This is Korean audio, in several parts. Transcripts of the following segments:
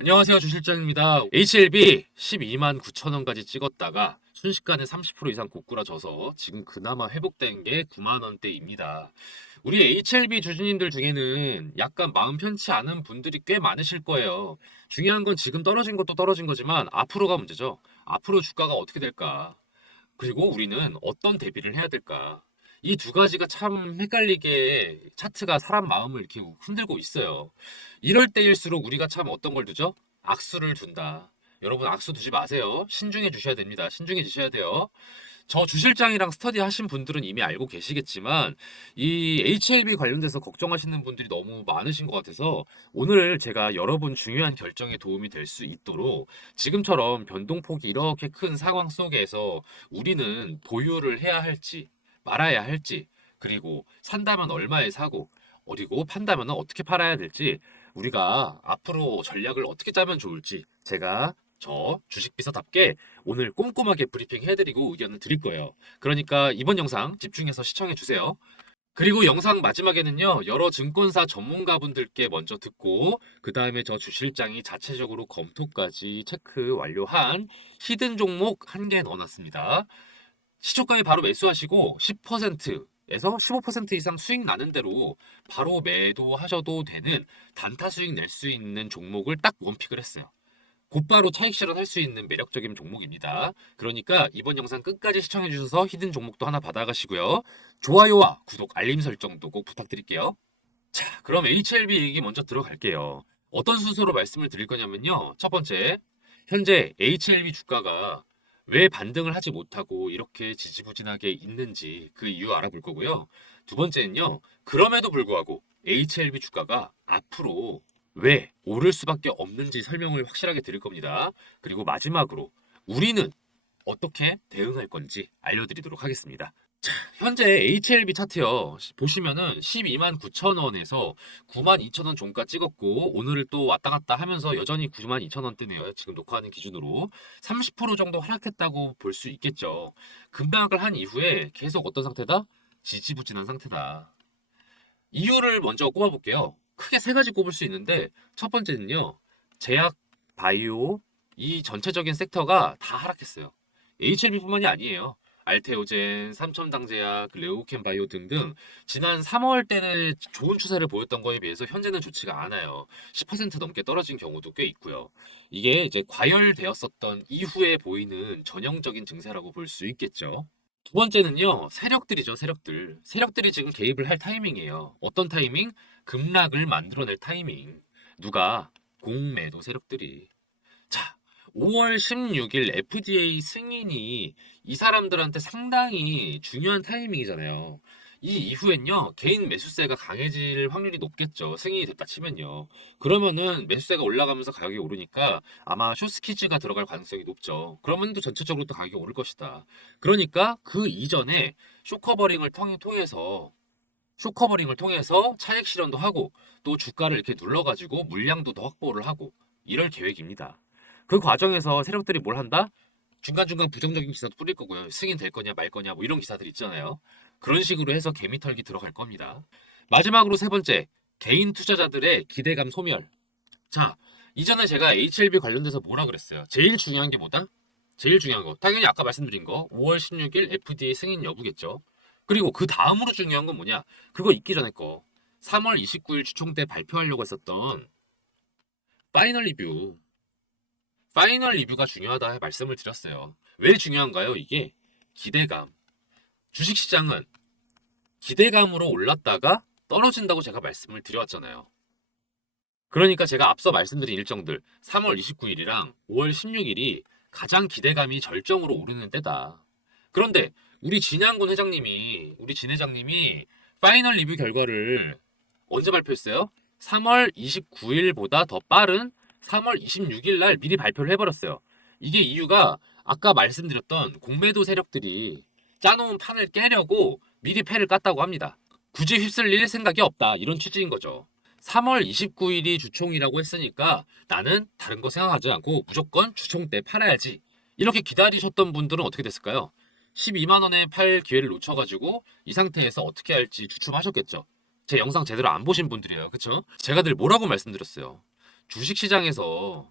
안녕하세요. 주실장입니다. HLB 12만 9천 원까지 찍었다가 순식간에 30% 이상 고꾸라져서 지금 그나마 회복된 게 9만 원대입니다. 우리 HLB 주주님들 중에는 약간 마음 편치 않은 분들이 꽤 많으실 거예요. 중요한 건 지금 떨어진 것도 떨어진 거지만 앞으로가 문제죠. 앞으로 주가가 어떻게 될까? 그리고 우리는 어떤 대비를 해야 될까? 이 두 가지가 참 헷갈리게 차트가 사람 마음을 이렇게 흔들고 있어요. 이럴 때일수록 우리가 참 어떤 걸 두죠? 악수를 둔다. 여러분 악수 두지 마세요. 신중해 주셔야 됩니다. 신중해 주셔야 돼요. 저 주실장이랑 스터디 하신 분들은 이미 알고 계시겠지만 이 HLB 관련돼서 걱정하시는 분들이 너무 많으신 것 같아서 오늘 제가 여러분 중요한 결정에 도움이 될 수 있도록 지금처럼 변동폭이 이렇게 큰 상황 속에서 우리는 보유를 해야 할지 말아야 할지 그리고 산다면 얼마에 사고 그리고 판다면 어떻게 팔아야 될지 우리가 앞으로 전략을 어떻게 짜면 좋을지 제가 저 주식비서답게 오늘 꼼꼼하게 브리핑 해드리고 의견을 드릴 거예요. 그러니까 이번 영상 집중해서 시청해 주세요. 그리고 영상 마지막에는요, 여러 증권사 전문가분들께 먼저 듣고, 그 다음에 저 주실장이 자체적으로 검토까지 체크 완료한 히든 종목 한 개 넣어놨습니다. 시초가에 바로 매수하시고 10%에서 15% 이상 수익 나는 대로 바로 매도하셔도 되는 단타 수익 낼 수 있는 종목을 딱 원픽을 했어요. 곧바로 차익 실현할 수 있는 매력적인 종목입니다. 그러니까 이번 영상 끝까지 시청해 주셔서 히든 종목도 하나 받아가시고요. 좋아요와 구독, 알림 설정도 꼭 부탁드릴게요. 자, 그럼 HLB 얘기 먼저 들어갈게요. 어떤 순서로 말씀을 드릴 거냐면요. 첫 번째, 현재 HLB 주가가 왜 반등을 하지 못하고 이렇게 지지부진하게 있는지 그 이유 알아볼 거고요. 두 번째는요. 그럼에도 불구하고 HLB 주가가 앞으로 왜 오를 수밖에 없는지 설명을 확실하게 드릴 겁니다. 그리고 마지막으로 우리는 어떻게 대응할 건지 알려드리도록 하겠습니다. 자, 현재 HLB 차트요. 보시면은 12만 9천 원에서 9만 2천 원 종가 찍었고 오늘을 또 왔다 갔다 하면서 여전히 9만 2천 원대네요. 지금 녹화하는 기준으로 30% 정도 하락했다고 볼 수 있겠죠. 급락을 한 이후에 계속 어떤 상태다? 지지부진한 상태다. 이유를 먼저 꼽아볼게요. 크게 세 가지 꼽을 수 있는데 첫 번째는요. 제약, 바이오 이 전체적인 섹터가 다 하락했어요. HLB뿐만이 아니에요. 알테오젠, 삼천당제약, 레오캠바이오 등등 지난 3월 때는 좋은 추세를 보였던 거에 비해서 현재는 좋지가 않아요. 10% 넘게 떨어진 경우도 꽤 있고요. 이게 이제 과열되었었던 이후에 보이는 전형적인 증세라고 볼 수 있겠죠. 두 번째는요, 세력들이죠, 세력들. 세력들이 지금 개입을 할 타이밍이에요. 어떤 타이밍? 급락을 만들어낼 타이밍. 누가? 공매도 세력들이. 자, 5월 16일 FDA 승인이 이 사람들한테 상당히 중요한 타이밍이잖아요. 이 이후엔요, 개인 매수세가 강해질 확률이 높겠죠. 승인이 됐다 치면요. 그러면은 매수세가 올라가면서 가격이 오르니까 아마 숏스퀴즈가 들어갈 가능성이 높죠. 그러면 또 전체적으로 또 가격이 오를 것이다. 그러니까 그 이전에 쇼커버링을 통해서 쇼커버링을 통해서 차익 실현도 하고 또 주가를 이렇게 눌러가지고 물량도 더 확보를 하고 이럴 계획입니다. 그 과정에서 세력들이 뭘 한다? 중간중간 부정적인 기사도 뿌릴 거고요. 승인 될 거냐 말 거냐 뭐 이런 기사들 있잖아요. 그런 식으로 해서 개미털기 들어갈 겁니다. 마지막으로 세 번째, 개인 투자자들의 기대감 소멸. 자, 이전에 제가 HLB 관련돼서 뭐라 그랬어요? 제일 중요한 게 뭐다? 제일 중요한 거. 당연히 아까 말씀드린 거 5월 16일 FDA 승인 여부겠죠. 그리고 그 다음으로 중요한 건 뭐냐? 그거 있기 전에 거. 3월 29일 주총 때 발표하려고 했었던 파이널 리뷰. 파이널 리뷰가 중요하다 말씀을 드렸어요. 왜 중요한가요? 이게 기대감. 주식시장은 기대감으로 올랐다가 떨어진다고 제가 말씀을 드렸잖아요. 그러니까 제가 앞서 말씀드린 일정들 3월 29일이랑 5월 16일이 가장 기대감이 절정으로 오르는 때다. 그런데 우리 진 회장님이 파이널 리뷰 결과를 언제 발표했어요? 3월 29일보다 더 빠른 3월 26일 날 미리 발표를 해버렸어요. 이게 이유가 아까 말씀드렸던 공매도 세력들이 짜놓은 판을 깨려고 미리 패를 깠다고 합니다. 굳이 휩쓸릴 생각이 없다. 이런 취지인 거죠. 3월 29일이 주총이라고 했으니까 나는 다른 거 생각하지 않고 무조건 주총 때 팔아야지. 이렇게 기다리셨던 분들은 어떻게 됐을까요? 12만 원에 팔 기회를 놓쳐가지고 이 상태에서 어떻게 할지 주춤하셨겠죠. 제 영상 제대로 안 보신 분들이에요. 그쵸? 제가 늘 뭐라고 말씀드렸어요. 주식시장에서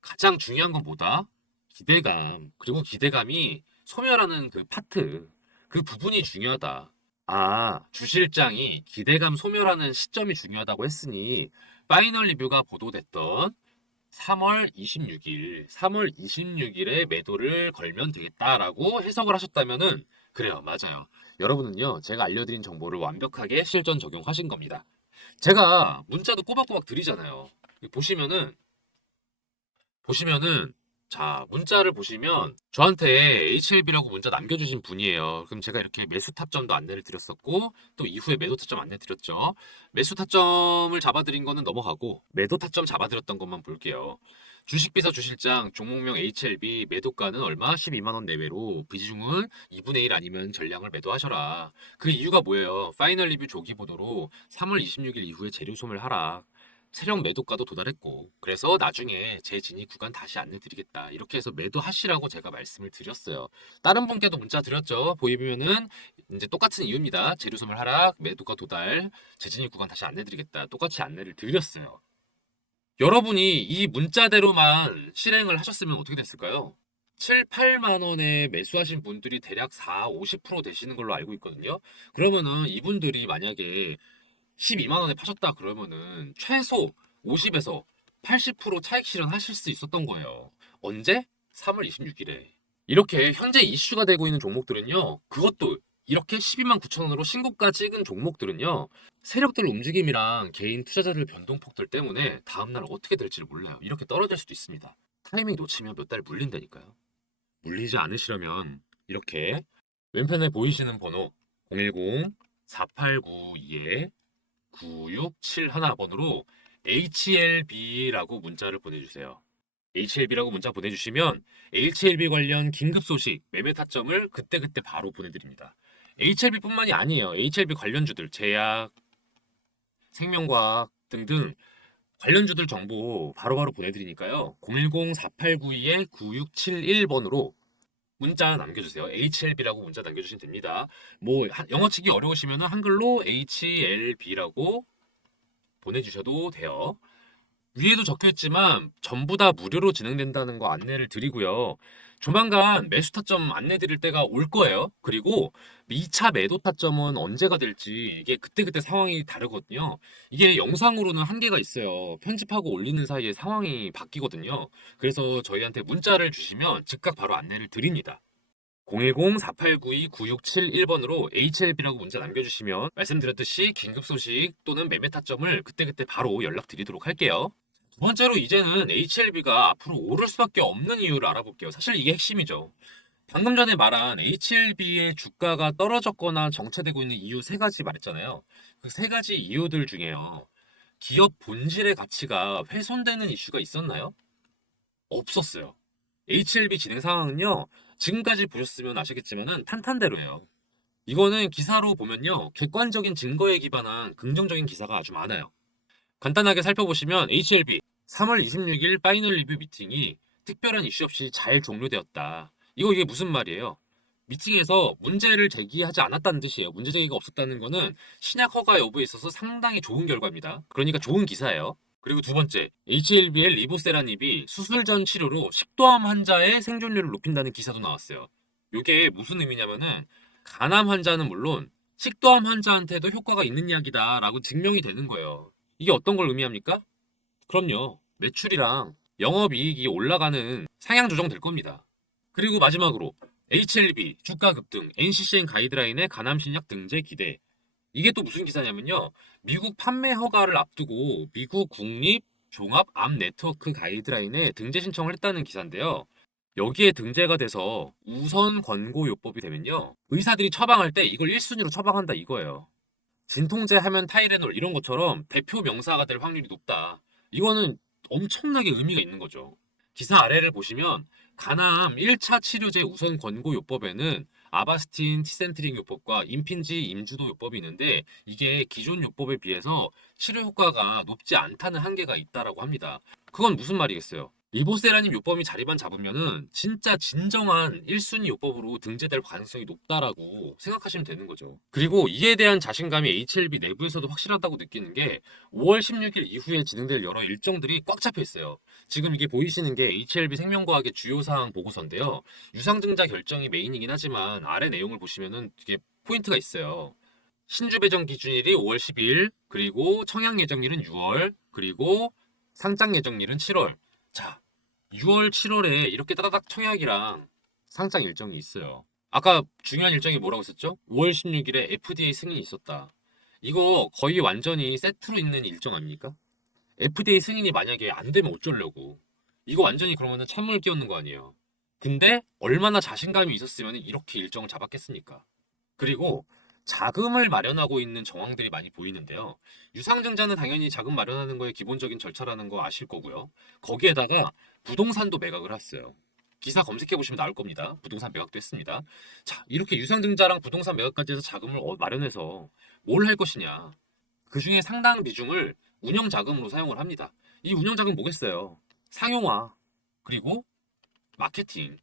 가장 중요한 건 뭐다? 기대감. 그리고 기대감이 소멸하는 그 파트, 그 부분이 중요하다. 아, 주 실장이 기대감 소멸하는 시점이 중요하다고 했으니 파이널 리뷰가 보도됐던 3월 26일에 매도를 걸면 되겠다라고 해석을 하셨다면은 그래요, 맞아요. 여러분은요, 제가 알려드린 정보를 완벽하게 실전 적용하신 겁니다. 제가 문자도 꼬박꼬박 드리잖아요. 보시면은 자, 문자를 보시면 저한테 HLB라고 문자 남겨주신 분이에요. 그럼 제가 이렇게 매수 타점도 안내를 드렸었고 또 이후에 매도 타점 안내 드렸죠. 매수 타점을 잡아드린 거는 넘어가고 매도 타점 잡아드렸던 것만 볼게요. 주식비서 주실장 종목명 HLB 매도가는 얼마? 12만 원 내외로 비중은 2분의 1 아니면 전량을 매도하셔라. 그 이유가 뭐예요? 파이널 리뷰 조기 보도로 3월 26일 이후에 재료 소멸 하락. 세력 매도가도 도달했고 그래서 나중에 재진입 구간 다시 안내드리겠다 이렇게 해서 매도하시라고 제가 말씀을 드렸어요. 다른 분께도 문자 드렸죠. 보이면은 이제 똑같은 이유입니다. 재료 소멸 하락, 매도가 도달, 재진입 구간 다시 안내드리겠다 똑같이 안내를 드렸어요. 여러분이 이 문자대로만 실행을 하셨으면 어떻게 됐을까요? 7, 8만 원에 매수하신 분들이 대략 4, 50% 되시는 걸로 알고 있거든요. 그러면은 이분들이 만약에 12만 원에 파셨다 그러면은 최소 50에서 80% 차익 실현하실 수 있었던 거예요. 언제? 3월 26일에. 이렇게 현재 이슈가 되고 있는 종목들은요. 그것도 이렇게 12만 9천 원으로 신고가 찍은 종목들은요. 세력들 움직임이랑 개인 투자자들 변동폭들 때문에 다음날 어떻게 될지 몰라요. 이렇게 떨어질 수도 있습니다. 타이밍 놓치면 몇 달 물린다니까요. 물리지 않으시려면 이렇게 왼편에 보이시는 번호 010-4892에 9671번으로 HLB라고 문자를 보내주세요. HLB라고 문자 보내주시면 HLB 관련 긴급 소식, 매매 타점을 그때그때 바로 보내드립니다. HLB뿐만이 아니에요. HLB 관련주들, 제약, 생명과학 등등 관련주들 정보 바로바로 보내드리니까요. 010-4892-9671번으로 문자 남겨주세요. HLB라고 문자 남겨주시면 됩니다. 뭐 영어 치기 어려우시면 한글로 HLB라고 보내주셔도 돼요. 위에도 적혀있지만 전부 다 무료로 진행된다는 거 안내를 드리고요. 조만간 매수 타점 안내 드릴 때가 올 거예요. 그리고 2차 매도 타점은 언제가 될지 이게 그때그때 상황이 다르거든요. 이게 영상으로는 한계가 있어요. 편집하고 올리는 사이에 상황이 바뀌거든요. 그래서 저희한테 문자를 주시면 즉각 바로 안내를 드립니다. 010-4892-9671번으로 HLB라고 문자 남겨주시면 말씀드렸듯이 긴급 소식 또는 매매 타점을 그때그때 바로 연락드리도록 할게요. 두 번째로 이제는 HLB가 앞으로 오를 수밖에 없는 이유를 알아볼게요. 사실 이게 핵심이죠. 방금 전에 말한 HLB의 주가가 떨어졌거나 정체되고 있는 이유 세 가지 말했잖아요. 그 세 가지 이유들 중에요. 기업 본질의 가치가 훼손되는 이슈가 있었나요? 없었어요. HLB 진행 상황은요. 지금까지 보셨으면 아시겠지만은 탄탄대로예요. 이거는 기사로 보면요. 객관적인 증거에 기반한 긍정적인 기사가 아주 많아요. 간단하게 살펴보시면 HLB 3월 26일 파이널 리뷰 미팅이 특별한 이슈 없이 잘 종료되었다. 이게 무슨 말이에요? 미팅에서 문제를 제기하지 않았다는 뜻이에요. 문제 제기가 없었다는 거는 신약 허가 여부에 있어서 상당히 좋은 결과입니다. 그러니까 좋은 기사예요. 그리고 두 번째, HLB의 리보세라닙이 수술 전 치료로 식도암 환자의 생존율을 높인다는 기사도 나왔어요. 이게 무슨 의미냐면은 간암 환자는 물론 식도암 환자한테도 효과가 있는 약이다라고 증명이 되는 거예요. 이게 어떤 걸 의미합니까? 그럼요. 매출이랑 영업이익이 올라가는 상향 조정 될 겁니다. 그리고 마지막으로 HLB, 주가 급등, NCCN 가이드라인의 간암 신약 등재 기대. 이게 또 무슨 기사냐면요. 미국 판매 허가를 앞두고 미국 국립 종합 암 네트워크 가이드라인에 등재 신청을 했다는 기사인데요. 여기에 등재가 돼서 우선 권고요법이 되면요. 의사들이 처방할 때 이걸 1순위로 처방한다 이거예요. 진통제 하면 타이레놀 이런 것처럼 대표 명사가 될 확률이 높다. 이거는 엄청나게 의미가 있는 거죠. 기사 아래를 보시면 간암 1차 치료제 우선 권고요법에는 아바스틴, 티센트린 요법과 임핀지, 임주도 요법이 있는데 이게 기존 요법에 비해서 치료 효과가 높지 않다는 한계가 있다라고 합니다. 그건 무슨 말이겠어요? 리보세라님 요법이 자리만 잡으면은 진짜 진정한 1순위 요법으로 등재될 가능성이 높다라고 생각하시면 되는 거죠. 그리고 이에 대한 자신감이 HLB 내부에서도 확실하다고 느끼는 게 5월 16일 이후에 진행될 여러 일정들이 꽉 잡혀 있어요. 지금 이게 보이시는 게 HLB 생명과학의 주요 사항 보고서인데요. 유상증자 결정이 메인이긴 하지만 아래 내용을 보시면은 되게 포인트가 있어요. 신주 배정 기준일이 5월 12일, 그리고 청약 예정일은 6월, 그리고 상장 예정일은 7월. 자, 6월, 7월에 이렇게 따다닥 청약이랑 상장 일정이 있어요. 아까 중요한 일정이 뭐라고 했었죠? 5월 16일에 FDA 승인이 있었다. 이거 거의 완전히 세트로 있는 일정 아닙니까? FDA 승인이 만약에 안 되면 어쩌려고. 이거 완전히 그러면은 찬물 끼얹는 거 아니에요. 근데 얼마나 자신감이 있었으면 이렇게 일정을 잡았겠습니까? 그리고 자금을 마련하고 있는 정황들이 많이 보이는데요. 유상증자는 당연히 자금 마련하는 거에 기본적인 절차라는 거 아실 거고요. 거기에다가 부동산도 매각을 했어요. 기사 검색해 보시면 나올 겁니다. 부동산 매각도 했습니다. 자, 이렇게 유상증자랑 부동산 매각까지 해서 자금을 마련해서 뭘 할 것이냐. 그 중에 상당 비중을 운영 자금으로 사용을 합니다. 이 운영 자금 뭐겠어요? 상용화, 그리고 마케팅.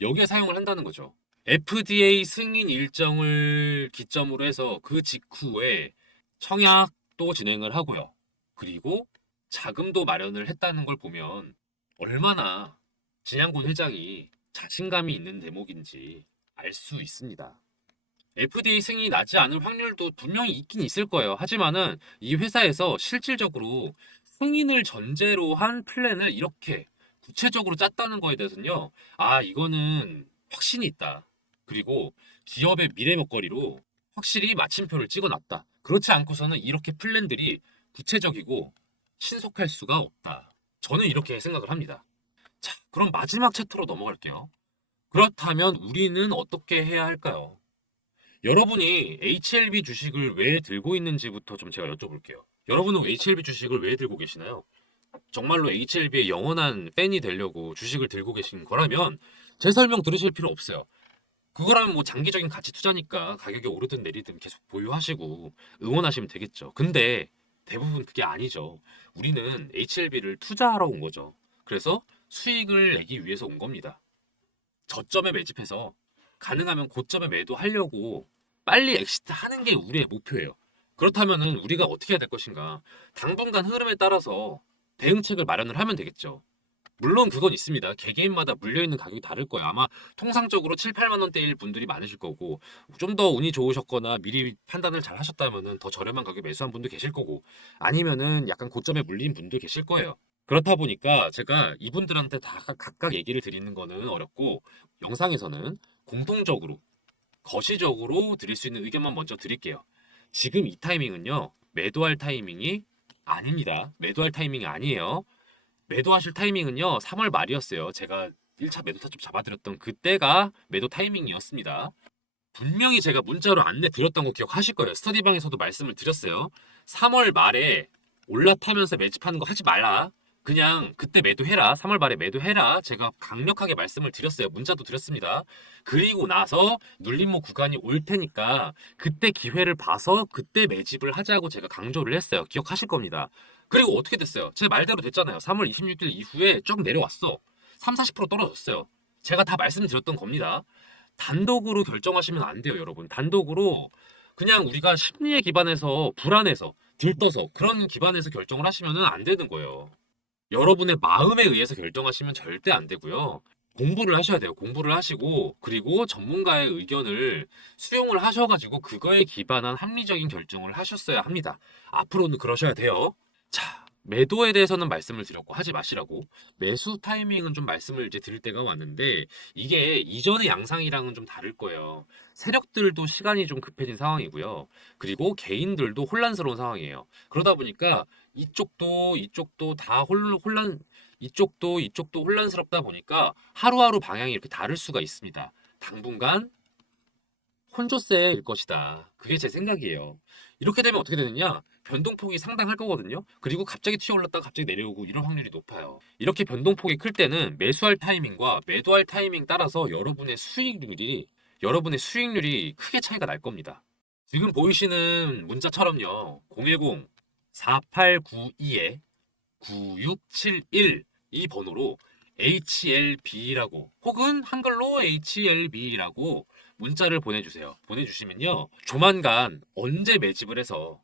여기에 사용을 한다는 거죠. FDA 승인 일정을 기점으로 해서 그 직후에 청약도 진행을 하고요. 그리고 자금도 마련을 했다는 걸 보면 얼마나 진양곤 회장이 자신감이 있는 대목인지 알 수 있습니다. FDA 승인이 나지 않을 확률도 분명히 있긴 있을 거예요. 하지만은 이 회사에서 실질적으로 승인을 전제로 한 플랜을 이렇게 구체적으로 짰다는 거에 대해서는요. 아, 이거는 확신이 있다. 그리고 기업의 미래 먹거리로 확실히 마침표를 찍어놨다. 그렇지 않고서는 이렇게 플랜들이 구체적이고 신속할 수가 없다. 저는 이렇게 생각을 합니다. 자, 그럼 마지막 챕터로 넘어갈게요. 그렇다면 우리는 어떻게 해야 할까요? 여러분이 HLB 주식을 왜 들고 있는지부터 좀 제가 여쭤볼게요. 여러분은 HLB 주식을 왜 들고 계시나요? 정말로 HLB의 영원한 팬이 되려고 주식을 들고 계신 거라면 제 설명 들으실 필요 없어요. 그거라면 뭐 장기적인 가치 투자니까 가격이 오르든 내리든 계속 보유하시고 응원하시면 되겠죠. 근데 대부분 그게 아니죠. 우리는 HLB를 투자하러 온 거죠. 그래서 수익을 내기 위해서 온 겁니다. 저점에 매집해서 가능하면 고점에 매도하려고 빨리 엑시트 하는 게 우리의 목표예요. 그렇다면은 우리가 어떻게 해야 될 것인가? 당분간 흐름에 따라서 대응책을 마련을 하면 되겠죠. 물론 그건 있습니다. 개개인마다 물려있는 가격이 다를 거예요. 아마 통상적으로 7, 8만 원대일 분들이 많으실 거고 좀 더 운이 좋으셨거나 미리 판단을 잘 하셨다면은 더 저렴한 가격에 매수한 분도 계실 거고 아니면은 약간 고점에 물린 분도 계실 거예요. 그렇다 보니까 제가 이분들한테 다 각각 얘기를 드리는 거는 어렵고 영상에서는 공통적으로 거시적으로 드릴 수 있는 의견만 먼저 드릴게요. 지금 이 타이밍은요. 매도할 타이밍이 아닙니다. 매도할 타이밍이 아니에요. 매도하실 타이밍은요. 3월 말이었어요. 제가 1차 매도 타점 잡아드렸던 그때가 매도 타이밍이었습니다. 분명히 제가 문자로 안내 드렸던 거 기억하실 거예요. 스터디방에서도 말씀을 드렸어요. 3월 말에 올라타면서 매집하는 거 하지 말라. 그냥 그때 매도해라. 3월 말에 매도해라. 제가 강력하게 말씀을 드렸어요. 문자도 드렸습니다. 그리고 나서 눌림목 구간이 올 테니까 그때 기회를 봐서 그때 매집을 하자고 제가 강조를 했어요. 기억하실 겁니다. 그리고 어떻게 됐어요? 제 말대로 됐잖아요. 3월 26일 이후에 좀 내려왔어. 3, 40% 떨어졌어요. 제가 다 말씀드렸던 겁니다. 단독으로 결정하시면 안 돼요, 여러분. 단독으로 그냥 우리가 심리에 기반해서 불안해서 들떠서 그런 기반에서 결정을 하시면 안 되는 거예요. 여러분의 마음에 의해서 결정하시면 절대 안 되고요. 공부를 하셔야 돼요. 공부를 하시고 그리고 전문가의 의견을 수용을 하셔가지고 그거에 기반한 합리적인 결정을 하셨어야 합니다. 앞으로는 그러셔야 돼요. 자, 매도에 대해서는 말씀을 드렸고 하지 마시라고. 매수 타이밍은 좀 말씀을 이제 드릴 때가 왔는데 이게 이전의 양상이랑은 좀 다를 거예요. 세력들도 시간이 좀 급해진 상황이고요. 그리고 개인들도 혼란스러운 상황이에요. 그러다 보니까 이쪽도 다 이쪽도 혼란스럽다 보니까 하루하루 방향이 이렇게 다를 수가 있습니다. 당분간 혼조세일 것이다. 그게 제 생각이에요. 이렇게 되면 어떻게 되느냐? 변동폭이 상당할 거거든요. 그리고 갑자기 튀어올랐다가 갑자기 내려오고 이런 확률이 높아요. 이렇게 변동폭이 클 때는 매수할 타이밍과 매도할 타이밍 따라서 여러분의 수익률이 크게 차이가 날 겁니다. 지금 보이시는 문자처럼요. 010-4892-9671 이 번호로 HLB라고 혹은 한글로 HLB라고 문자를 보내주세요. 보내주시면요. 조만간 언제 매집을 해서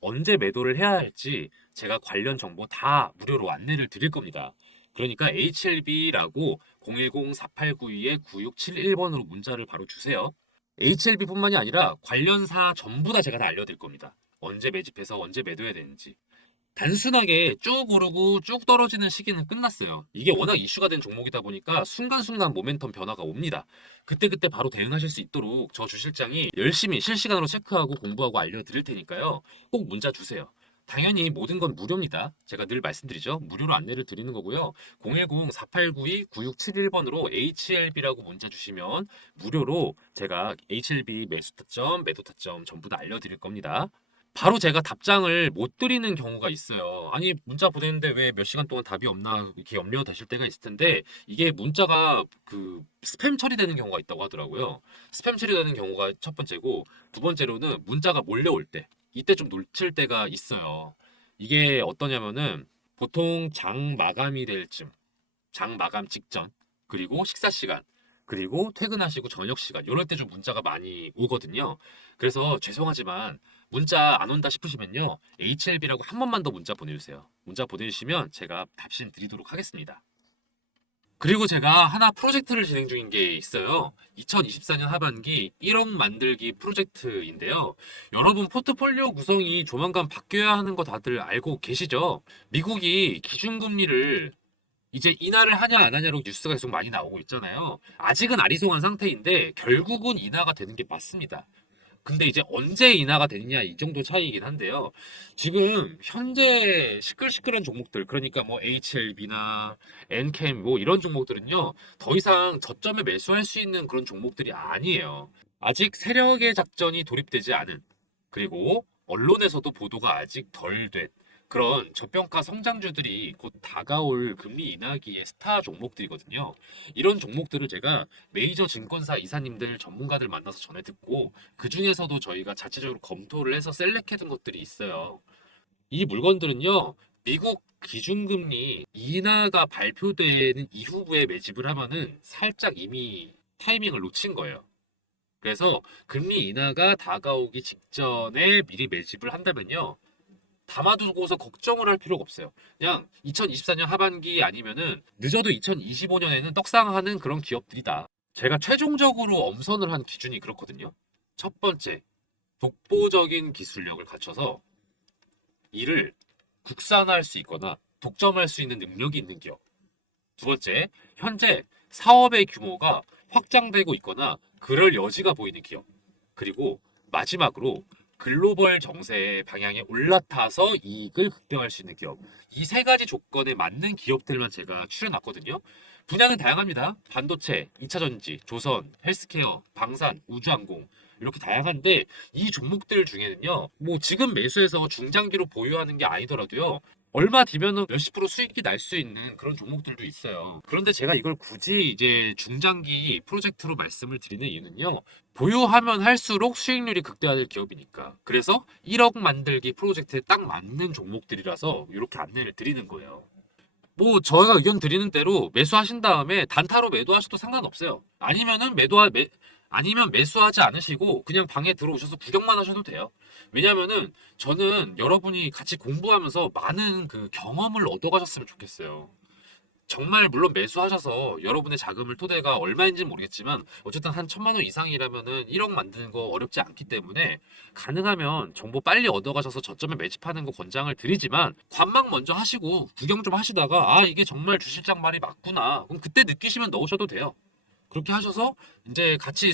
언제 매도를 해야 할지 제가 관련 정보 다 무료로 안내를 드릴 겁니다. 그러니까 HLB라고 010-4892-9671번으로 문자를 바로 주세요. HLB뿐만이 아니라 관련사 전부 다 제가 다 알려드릴 겁니다. 언제 매집해서 언제 매도해야 되는지. 단순하게 쭉 오르고 쭉 떨어지는 시기는 끝났어요. 이게 워낙 이슈가 된 종목이다 보니까 순간순간 모멘텀 변화가 옵니다. 그때그때 바로 대응하실 수 있도록 저 주실장이 열심히 실시간으로 체크하고 공부하고 알려드릴 테니까요. 꼭 문자 주세요. 당연히 모든 건 무료입니다. 제가 늘 말씀드리죠. 무료로 안내를 드리는 거고요. 010-4892-9671번으로 HLB라고 문자 주시면 무료로 제가 HLB 매수 타점, 매도 타점 전부 다 알려드릴 겁니다. 바로 제가 답장을 못 드리는 경우가 있어요. 아니, 문자 보냈는데 왜 몇 시간 동안 답이 없나 이렇게 염려되실 때가 있을 텐데 이게 문자가 그 스팸 처리되는 경우가 있다고 하더라고요. 스팸 처리되는 경우가 첫 번째고 두 번째로는 문자가 몰려올 때 이때 좀 놓칠 때가 있어요. 이게 어떠냐면은 보통 장 마감이 될 쯤, 장 마감 직전, 그리고 식사 시간, 그리고 퇴근하시고 저녁 시간, 이럴 때 좀 문자가 많이 오거든요. 그래서 죄송하지만 문자 안 온다 싶으시면요. HLB라고 한 번만 더 문자 보내주세요. 문자 보내주시면 제가 답신 드리도록 하겠습니다. 그리고 제가 하나 프로젝트를 진행 중인 게 있어요. 2024년 하반기 1억 만들기 프로젝트인데요. 여러분 포트폴리오 구성이 조만간 바뀌어야 하는 거 다들 알고 계시죠? 미국이 기준금리를 이제 인하를 하냐 안 하냐로 뉴스가 계속 많이 나오고 있잖아요. 아직은 아리송한 상태인데 결국은 인하가 되는 게 맞습니다. 근데 이제 언제 인하가 되느냐 이 정도 차이이긴 한데요. 지금 현재 시끌시끌한 종목들 그러니까 뭐 HLB나 엔캠 뭐 이런 종목들은요. 더 이상 저점에 매수할 수 있는 그런 종목들이 아니에요. 아직 세력의 작전이 돌입되지 않은 그리고 언론에서도 보도가 아직 덜 된 그런 저평가 성장주들이 곧 다가올 금리 인하기의 스타 종목들이거든요. 이런 종목들을 제가 메이저 증권사 이사님들 전문가들 만나서 전해 듣고 그 중에서도 저희가 자체적으로 검토를 해서 셀렉해둔 것들이 있어요. 이 물건들은요. 미국 기준금리 인하가 발표되는 이후부에 매집을 하면은 살짝 이미 타이밍을 놓친 거예요. 그래서 금리 인하가 다가오기 직전에 미리 매집을 한다면요. 담아두고서 걱정을 할 필요가 없어요. 그냥 2024년 하반기 아니면은 늦어도 2025년에는 떡상하는 그런 기업들이다. 제가 최종적으로 엄선을 한 기준이 그렇거든요. 첫 번째, 독보적인 기술력을 갖춰서 이를 국산화할 수 있거나 독점할 수 있는 능력이 있는 기업. 두 번째, 현재 사업의 규모가 확장되고 있거나 그럴 여지가 보이는 기업. 그리고 마지막으로 글로벌 정세의 방향에 올라타서 이익을 극대화할 수 있는 기업. 이 세 가지 조건에 맞는 기업들만 제가 추려놨거든요. 분야는 다양합니다. 반도체, 2차 전지, 조선, 헬스케어, 방산, 우주항공 이렇게 다양한데 이 종목들 중에는요. 뭐 지금 매수해서 중장기로 보유하는 게 아니더라도요. 얼마 뒤면은 몇십 프로 수익이 날 수 있는 그런 종목들도 있어요. 그런데 제가 이걸 굳이 이제 중장기 프로젝트로 말씀을 드리는 이유는요. 보유하면 할수록 수익률이 극대화될 기업이니까. 그래서 1억 만들기 프로젝트에 딱 맞는 종목들이라서 이렇게 안내를 드리는 거예요. 뭐 저희가 의견 드리는 대로 매수하신 다음에 단타로 매도하셔도 상관없어요. 아니면 매수하지 않으시고 그냥 방에 들어오셔서 구경만 하셔도 돼요. 왜냐면은 저는 여러분이 같이 공부하면서 많은 그 경험을 얻어가셨으면 좋겠어요. 정말 물론 매수하셔서 여러분의 자금을 토대가 얼마인지는 모르겠지만 어쨌든 한 1,000만 원 이상이라면은 1억 만드는 거 어렵지 않기 때문에 가능하면 정보 빨리 얻어가셔서 저점에 매집하는 거 권장을 드리지만 관망 먼저 하시고 구경 좀 하시다가 아 이게 정말 주실장 말이 맞구나 그럼 그때 느끼시면 넣으셔도 돼요. 그렇게 하셔서 이제 같이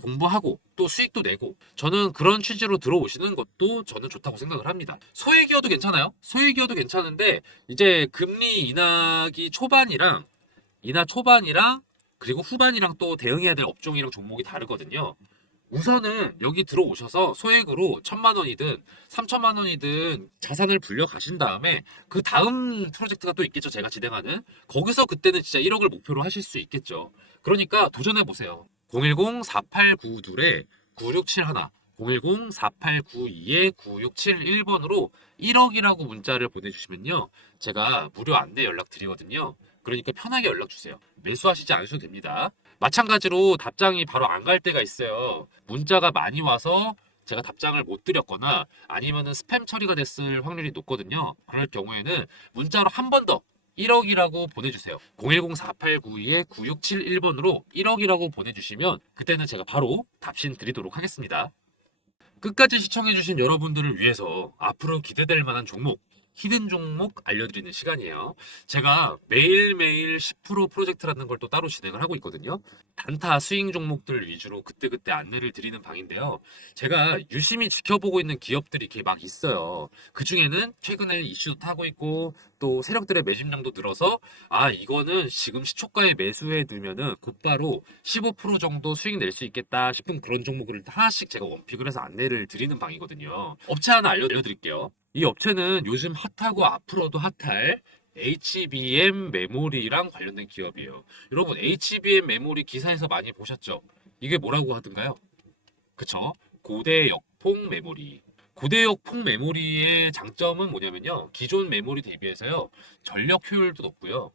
공부하고 또 수익도 내고 저는 그런 취지로 들어오시는 것도 저는 좋다고 생각을 합니다. 소액이어도 괜찮아요. 소액이어도 괜찮은데 이제 금리 인하 초반이랑 그리고 후반이랑 또 대응해야 될 업종이랑 종목이 다르거든요. 우선은 여기 들어오셔서 소액으로 1,000만 원이든 3,000만 원이든 자산을 불려 가신 다음에 그 다음 프로젝트가 또 있겠죠. 제가 진행하는. 거기서 그때는 진짜 1억을 목표로 하실 수 있겠죠. 그러니까 도전해 보세요. 010-4892-9671 010-4892-9671번으로 1억이라고 문자를 보내주시면요. 제가 무료 안내 연락 드리거든요. 그러니까 편하게 연락 주세요. 매수하시지 않으셔도 됩니다. 마찬가지로 답장이 바로 안 갈 때가 있어요. 문자가 많이 와서 제가 답장을 못 드렸거나 아니면은 스팸 처리가 됐을 확률이 높거든요. 그럴 경우에는 문자로 한 번 더 1억이라고 보내주세요. 010-4892-9671번으로 1억이라고 보내주시면 그때는 제가 바로 답신 드리도록 하겠습니다. 끝까지 시청해주신 여러분들을 위해서 앞으로 기대될 만한 종목, 히든 종목 알려드리는 시간이에요. 제가 매일매일 10% 프로젝트라는 걸 또 따로 진행을 하고 있거든요. 단타 스윙 종목들 위주로 그때그때 안내를 드리는 방인데요. 제가 유심히 지켜보고 있는 기업들이 이렇게 막 있어요. 그 중에는 최근에 이슈도 타고 있고 또 세력들의 매집량도 늘어서 이거는 지금 시초가에 매수해 두면은 곧바로 15% 정도 수익 낼 수 있겠다 싶은 그런 종목을 하나씩 제가 원픽을 해서 안내를 드리는 방이거든요. 업체 하나 알려드릴게요. 이 업체는 요즘 핫하고 앞으로도 핫할 HBM 메모리랑 관련된 기업이에요. 여러분 HBM 메모리 기사에서 많이 보셨죠? 이게 뭐라고 하던가요? 그쵸? 고대역폭 메모리. 고대역폭 메모리의 장점은 뭐냐면요. 기존 메모리 대비해서요. 전력 효율도 높고요.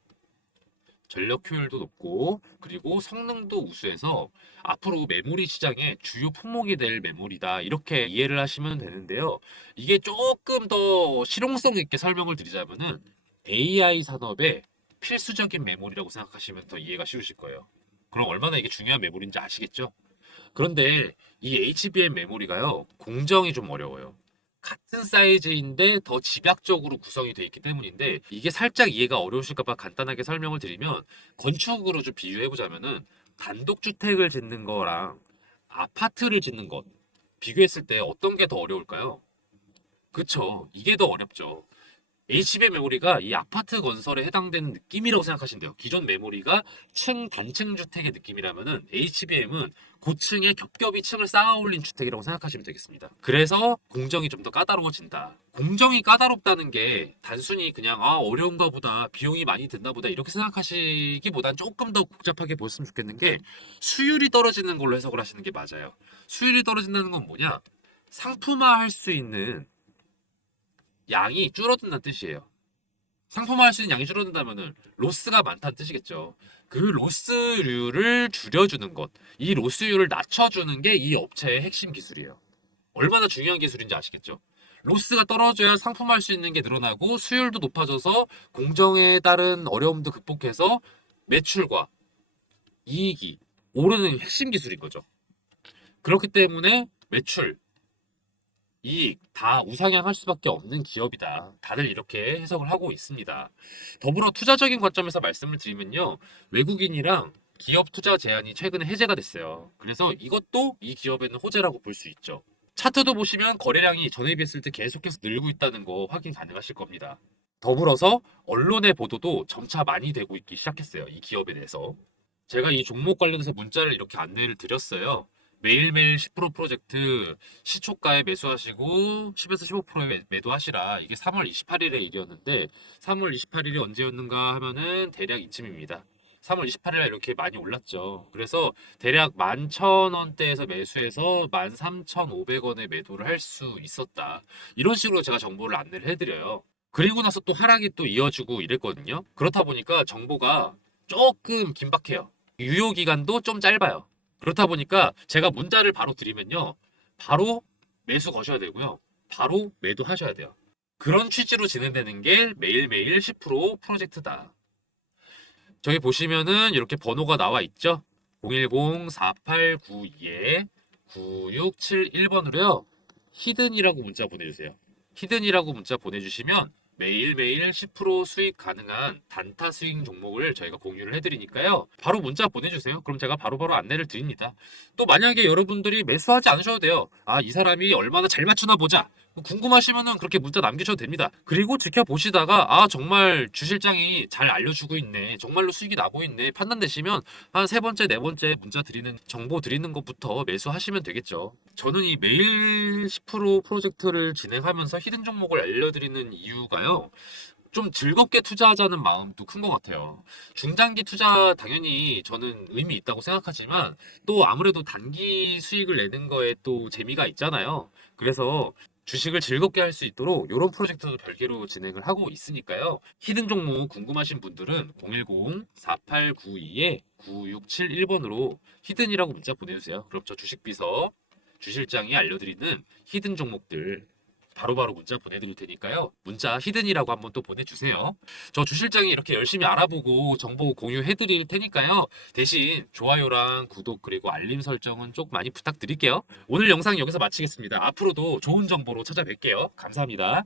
전력 효율도 높고 그리고 성능도 우수해서 앞으로 메모리 시장의 주요 품목이 될 메모리다 이렇게 이해를 하시면 되는데요. 이게 조금 더 실용성 있게 설명을 드리자면은 AI 산업의 필수적인 메모리라고 생각하시면 더 이해가 쉬우실 거예요. 그럼 얼마나 이게 중요한 메모리인지 아시겠죠? 그런데 이 HBM 메모리가요, 공정이 좀 어려워요. 같은 사이즈인데 더 집약적으로 구성이 되어 있기 때문인데 이게 살짝 이해가 어려우실까봐 간단하게 설명을 드리면 건축으로 좀 비유해 보자면은 단독주택을 짓는 거랑 아파트를 짓는 것 비교했을 때 어떤 게 더 어려울까요? 그쵸. 이게 더 어렵죠. HBM 메모리가 이 아파트 건설에 해당되는 느낌이라고 생각하시면 돼요. 기존 메모리가 단층 주택의 느낌이라면은 HBM은 고층에 겹겹이 층을 쌓아 올린 주택이라고 생각하시면 되겠습니다. 그래서 공정이 좀 더 까다로워진다. 공정이 까다롭다는 게 단순히 그냥 어려운가 보다, 비용이 많이 든다 보다 이렇게 생각하시기보단 조금 더 복잡하게 보셨으면 좋겠는 게 수율이 떨어지는 걸로 해석을 하시는 게 맞아요. 수율이 떨어진다는 건 뭐냐? 상품화할 수 있는 양이 줄어든다는 뜻이에요. 상품화할 수 있는 양이 줄어든다면은 로스가 많다는 뜻이겠죠. 그 로스율을 줄여주는 것, 이 로스율을 낮춰주는 게 이 업체의 핵심 기술이에요. 얼마나 중요한 기술인지 아시겠죠? 로스가 떨어져야 상품화할 수 있는 게 늘어나고 수율도 높아져서 공정에 따른 어려움도 극복해서 매출과 이익이 오르는 핵심 기술인 거죠. 그렇기 때문에 매출, 이익 다 우상향할 수밖에 없는 기업이다. 다들 이렇게 해석을 하고 있습니다. 더불어 투자적인 관점에서 말씀을 드리면요. 외국인이랑 기업 투자 제한이 최근에 해제가 됐어요. 그래서 이것도 이 기업에는 호재라고 볼 수 있죠. 차트도 보시면 거래량이 전에 비했을 때 계속해서 늘고 있다는 거 확인 가능하실 겁니다. 더불어서 언론의 보도도 점차 많이 되고 있기 시작했어요. 이 기업에 대해서. 제가 이 종목 관련해서 문자를 이렇게 안내를 드렸어요. 매일매일 10% 프로젝트 시초가에 매수하시고 10에서 15%에 매도하시라. 이게 3월 28일의 일이었는데 3월 28일이 언제였는가 하면은 대략 이쯤입니다. 3월 28일에 이렇게 많이 올랐죠. 그래서 대략 11,000원대에서 매수해서 13,500원에 매도를 할 수 있었다. 이런 식으로 제가 정보를 안내를 해드려요. 그리고 나서 또 하락이 또 이어지고 이랬거든요. 그렇다 보니까 정보가 조금 긴박해요. 유효 기간도 좀 짧아요. 그렇다 보니까 제가 문자를 바로 드리면요. 바로 매수 거셔야 되고요. 바로 매도하셔야 돼요. 그런 취지로 진행되는 게 매일매일 10% 프로젝트다. 저기 보시면은 이렇게 번호가 나와 있죠. 010-4892-9671번으로요. 히든이라고 문자 보내주세요. 히든이라고 문자 보내주시면 매일매일 10% 수익 가능한 단타 스윙 종목을 저희가 공유를 해드리니까요. 바로 문자 보내주세요. 그럼 제가 바로바로 안내를 드립니다. 또 만약에 여러분들이 매수하지 않으셔도 돼요. 이 사람이 얼마나 잘 맞추나 보자. 궁금하시면은 그렇게 문자 남기셔도 됩니다. 그리고 지켜보시다가 정말 주실장이 잘 알려주고 있네. 정말로 수익이 나고 있네. 판단되시면 한 세 번째, 네 번째 문자 드리는 정보 드리는 것부터 매수하시면 되겠죠. 저는 이 매일 10% 프로젝트를 진행하면서 히든 종목을 알려드리는 이유가요. 좀 즐겁게 투자하자는 마음도 큰 것 같아요. 중장기 투자 당연히 저는 의미 있다고 생각하지만 또 아무래도 단기 수익을 내는 거에 또 재미가 있잖아요. 그래서 주식을 즐겁게 할 수 있도록 이런 프로젝트도 별개로 진행을 하고 있으니까요. 히든 종목 궁금하신 분들은 010-4892-9671번으로 히든이라고 문자 보내주세요. 그럼 저 주식비서 주실장이 알려드리는 히든 종목들 바로바로 문자 보내드릴 테니까요. 문자 히든이라고 한번 또 보내주세요. 저 주실장이 이렇게 열심히 알아보고 정보 공유해드릴 테니까요. 대신 좋아요랑 구독 그리고 알림 설정은 좀 많이 부탁드릴게요. 오늘 영상 여기서 마치겠습니다. 앞으로도 좋은 정보로 찾아뵐게요. 감사합니다.